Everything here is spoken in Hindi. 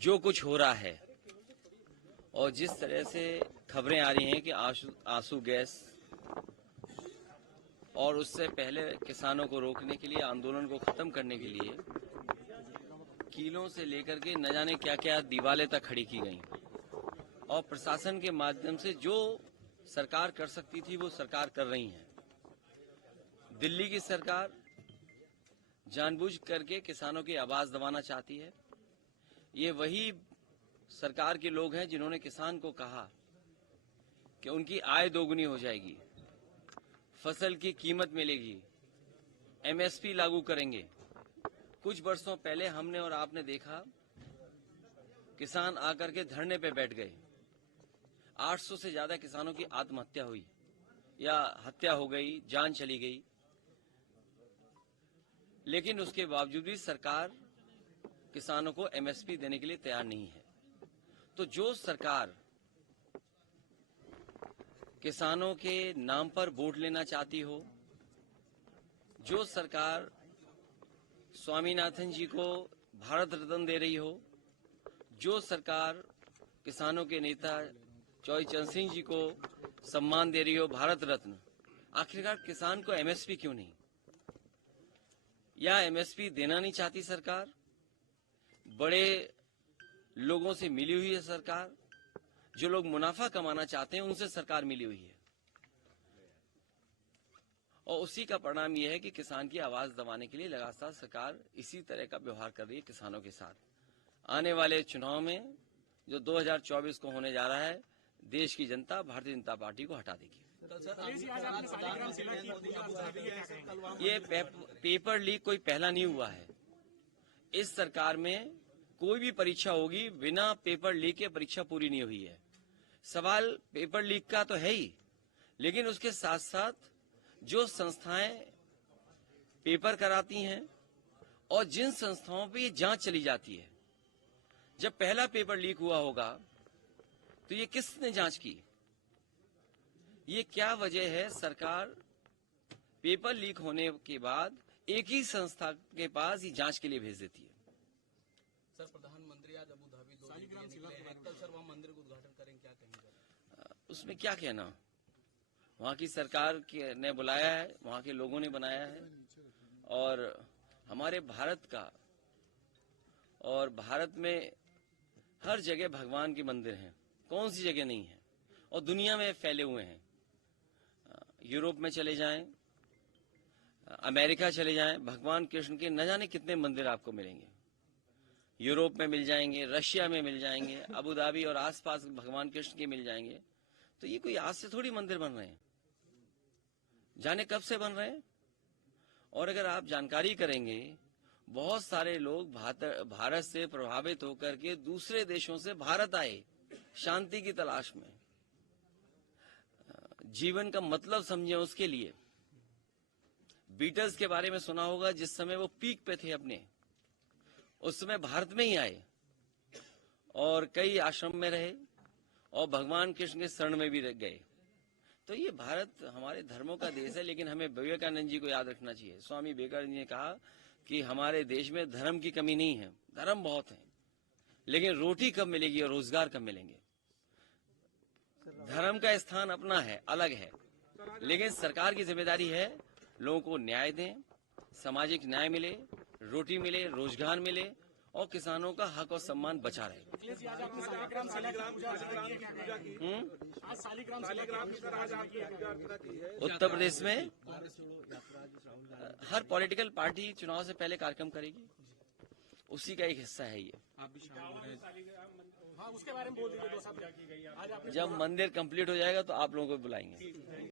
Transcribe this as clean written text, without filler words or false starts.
जो कुछ हो रहा है और जिस तरह से खबरें आ रही हैं कि आंसू गैस और उससे पहले किसानों को रोकने के लिए, आंदोलन को खत्म करने के लिए कीलों से लेकर के न जाने क्या क्या दीवारें तक खड़ी की गई और प्रशासन के माध्यम से जो सरकार कर सकती थी वो सरकार कर रही है। दिल्ली की सरकार जानबूझ करके किसानों की आवाज दबाना चाहती है। ये वही सरकार के लोग हैं जिन्होंने किसान को कहा कि उनकी आय दोगुनी हो जाएगी, फसल की कीमत मिलेगी, एमएसपी लागू करेंगे। कुछ वर्षों पहले हमने और आपने देखा किसान आकर के धरने पे बैठ गए। 800 से ज्यादा किसानों की आत्महत्या हुई या हत्या हो गई, जान चली गई। लेकिन उसके बावजूद भी सरकार किसानों को एमएसपी देने के लिए तैयार नहीं है। तो जो सरकार किसानों के नाम पर वोट लेना चाहती हो, जो सरकार स्वामीनाथन जी को भारत रत्न दे रही हो, जो सरकार किसानों के नेता चौधरी चरण सिंह जी को सम्मान दे रही हो, भारत रत्न, आखिरकार किसान को एमएसपी क्यों नहीं? या एमएसपी देना नहीं चाहती सरकार? बड़े लोगों से मिली हुई है सरकार, जो लोग मुनाफा कमाना चाहते हैं उनसे सरकार मिली हुई है और उसी का परिणाम यह है कि किसान की आवाज दबाने के लिए लगातार सरकार इसी तरह का व्यवहार कर रही है किसानों के साथ। आने वाले चुनाव में जो 2024 को होने जा रहा है, देश की जनता भारतीय जनता पार्टी को हटा देगी। ये पेपर लीक कोई पहला नहीं हुआ है। इस सरकार में कोई भी परीक्षा होगी, बिना पेपर लीक के परीक्षा पूरी नहीं हुई है। सवाल पेपर लीक का तो है ही, लेकिन उसके साथ साथ जो संस्थाएं पेपर कराती हैं और जिन संस्थाओं पे ये जांच चली जाती है, जब पहला पेपर लीक हुआ होगा तो ये किसने जांच की? ये क्या वजह है सरकार पेपर लीक होने के बाद एक ही संस्था के पास ये जांच के लिए भेज देती है? सर, प्रधानमंत्री आज अबू धाबी 2 दिन के लिए निकले हैं। कल सर वहाँ मंदिर का उद्घाटन करेंगे, क्या कहेंगे? उसमें क्या कहना, वहाँ की सरकार ने बुलाया है, वहाँ के लोगों ने बनाया है और हमारे भारत का, और भारत में हर जगह भगवान के मंदिर हैं, कौन सी जगह नहीं है, और दुनिया में फैले हुए हैं। यूरोप में चले जाएं, अमेरिका चले जाएं, भगवान कृष्ण के न जाने कितने मंदिर आपको मिलेंगे। यूरोप में मिल जाएंगे, रशिया में मिल जाएंगे, अबू धाबी और आसपास भगवान कृष्ण के मिल जाएंगे। तो ये कोई आज से थोड़ी मंदिर बन रहे हैं, जाने कब से बन रहे हैं। और अगर आप जानकारी करेंगे, बहुत सारे लोग भारत से प्रभावित होकर के दूसरे देशों से भारत आए शांति की तलाश में, जीवन का मतलब समझे उसके लिए। बीटल्स के बारे में सुना होगा, जिस समय वो पीक पे थे अपने, उस समय भारत में ही आए और कई आश्रम में रहे और भगवान कृष्ण के शरण में भी गए। तो ये भारत हमारे धर्मों का देश है, लेकिन हमें विवेकानंद जी को याद रखना चाहिए। स्वामी विवेकानंद जी ने कहा कि हमारे देश में धर्म की कमी नहीं है, धर्म बहुत है, लेकिन रोटी कब मिलेगी और रोजगार कब मिलेंगे? धर्म का स्थान अपना है, अलग है, लेकिन सरकार की जिम्मेदारी है लोगों को न्याय दें, सामाजिक न्याय मिले, रोटी मिले, रोजगार मिले और किसानों का हक और सम्मान बचा रहे। उत्तर प्रदेश में हर पॉलिटिकल पार्टी चुनाव से पहले कार्यक्रम करेगी, उसी का एक हिस्सा है ये। हाँ, उसके बारे में बोल दीजिए। जब मंदिर कंप्लीट हो जाएगा तो आप लोगों को बुलाएंगे।